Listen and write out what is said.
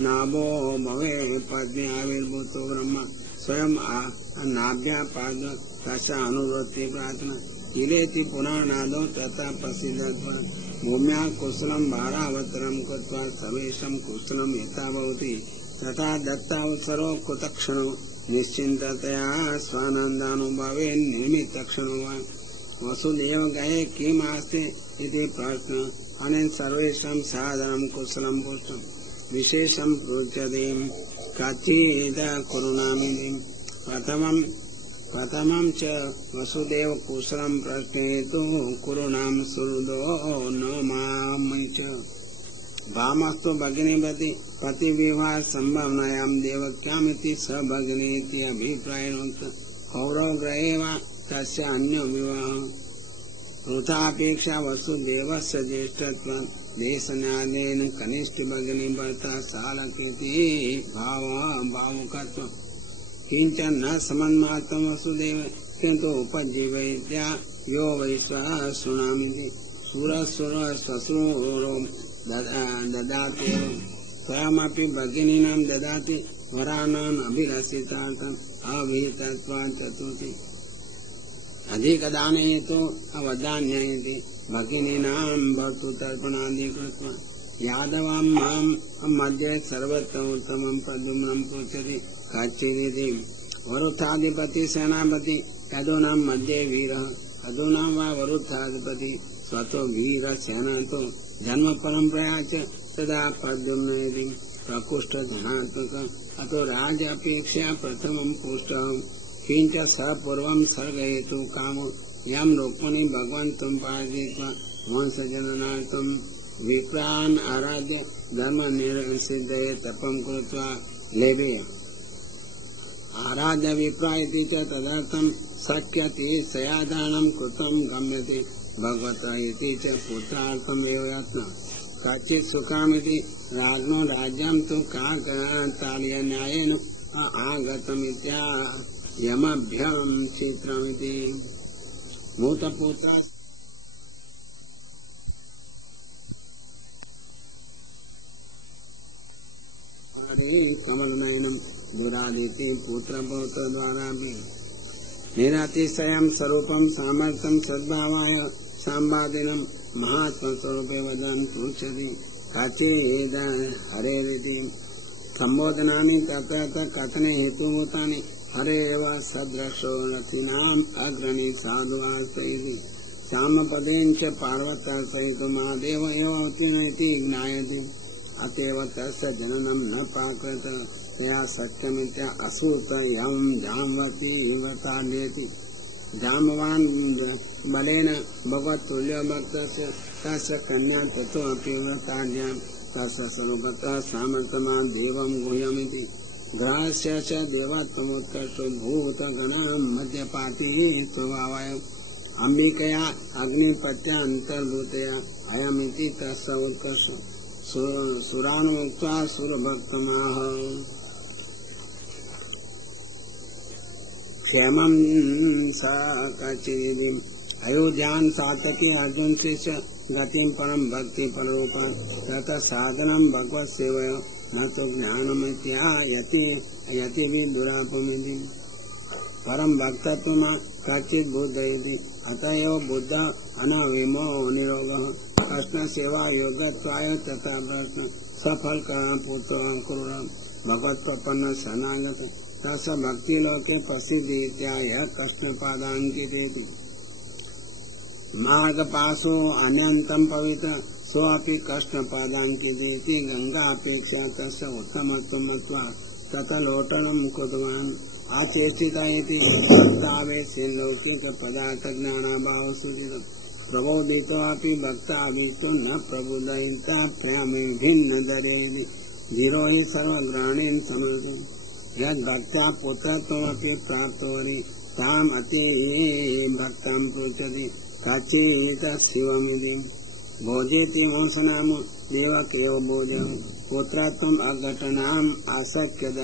नाभो भवे पद्मे आविर्भूतो ब्रह्म स्वयं नाभ्यापाद तस्य अनुवृत्ति प्रार्थना इलेति पुराणादो तथा प्रसिद्धत्व भूम्या कुशलं भारावतरं कृत्वा सर्वेषां कुशलं यथा भवति तथा दत्तावसरो कुतक्षणो निश्चिन्ततया स्वानन्दानुभवे निर्मितक्षणो वा वसुदेव गए किमास्ति इति प्रश्न अनेन सर्वेषां सादरं कुशलं पुष्टं विशेषं पृच्छते कथित करुणामिति प्रथमं च वसुदेव कुशलं प्रश्नेतु कुरुणां सुहृदो न मामि च वामस्तु भगिनीपति पतिविवाह संभावनायां देवक्यामिति स भगिनीति अभिप्रायेण कौरवग्रहे वा तस्य अन्यो विवाह वृथापेक्षा वसुदेवस्य ज्येष्ठत्वात् देशन्यादेन कनिष्ठ भगिनी भर्ता सालकेति भावुकत्वम् किंच न समन्मातं वसुदेव किंतु उपजीवयित्या यो वैश्वासुनामिति सुरसुरश्वशुरो ददाति स्वयमपि भगिनीनां ददाति वराणाम् अभिलषितार्थम् अभिहितत्वात् चतुर्थी अधिकदाने हेतु अवदान्येति भगिनीनां भक्तृतर्पणादि कृत्वा यादवां मां मध्ये सर्वत्र उत्तमं प्रद्युम्नं पृच्छति कच्चिदिति वरुथाधिपति सेनापति यदूनां मध्ये वीरः यदूनां वा वरुथाधिपति स्वतो वीर सेनातो जन्म परंपरा च तदा प्रद्युम्नेति प्रकोष्ठ धनात्मक अतो राज अपेक्षा प्रथमं पुष्टः किंच स पूर्वं सर्गहेतु कामो यं रुक्मिणी भगवन्तं पारयित्वा वंशजननार्थं विप्रान् आराध्य धर्मनिर्सिद्धये तपं कृत्वा लेभेय आराध्य विप्रा इति च तदर्थं शक्यते सयाधानं कृतं गम्यते भगवतः इति च पुत्रार्थम् एव यत्नः कच्चित् सुखामिति राज्ञो राज्यं तु काकतालीयन्यायेन आगतमित्या यमभ्यां चित्रमिति मूतपुत्र कमलनयनं दुरादिति पुत्रपौत्र द्वारा भी निरातिशयं स्वरूपं सामर्थ्यं सद्भावाय संवादिनं महात्म स्वरूपे वदन् पृच्छति कचिद हरेरिति संबोधनानि तत्र कथने हेतुभूतानि हरे एव सदृशो रथिनाम् अग्रणी साधुवास्ते सामपदेन च पार्वतः सहितो महादेव एव अवतीर्णेति ज्ञायते अतएव तस्य जननं न पाकृत तया सत्यमित्या असूत यं जाम्बवती व्रताल्येति जाम्बवान् बलेन भगवत्तुल्यो भक्तस्य तस्य कन्या ततोऽपि व्रताल्यां तस्य स्वरूपतः सामर्थ्यमान् देवं गुह्यमिति ग्रहस्य च देवत्वमुत्कर्षो भूतगणां मध्यपातिः स्वभावाय अम्बिकया अग्निपत्या अन्तर्भूतया अयमिति तस्य उत्कर्षो सुरानुक्त्वा सुरभक्तमाह क्षेमं स कचिदिति अयोध्यां सातकी अर्जुन शिष्य गतिं परम भक्ति पररूपा ततः साधनं भगवत् सेवया न तो ज्ञानमित्या यति भी दुरापमिति परम भक्तत्व कचित् बुद्धयति अतएव बुद्ध अनविमो निरोगः कृष्ण सेवा योगत्वाय तथा प्रश्न सफल पुत्र कुरुणं भगवत् प्रपन्न शरणागत तस्य भक्ति लोके प्रसिद्धि इत्याह कृष्ण पादांकितेतु मार्गपाशो अनंतं पवित्र सोऽपि कृष्ण पादांकितेति गंगा अपेक्षा तस्य उत्तमत्वं मत्वा तथा लोटनं कृतवान् आचेष्टिता इति तावेस्य लौकिक पदार्थ ज्ञानाभाव सूचितम् प्रबोधितोऽपि भक्ताभिक्तो न प्रबुधयिता प्रेमे भिन्न दरेति धीरो हि सर्वग्रहणेन समर्थः यद् भक्त्या पुत्रत्वमपि प्राप्तोरि ताम् अति भक्तां पृच्छति कचित् शिवमिति भोजेति वंशनाम देवकेव बोधयति पुत्रत्वम् अघटनाम् आशक्य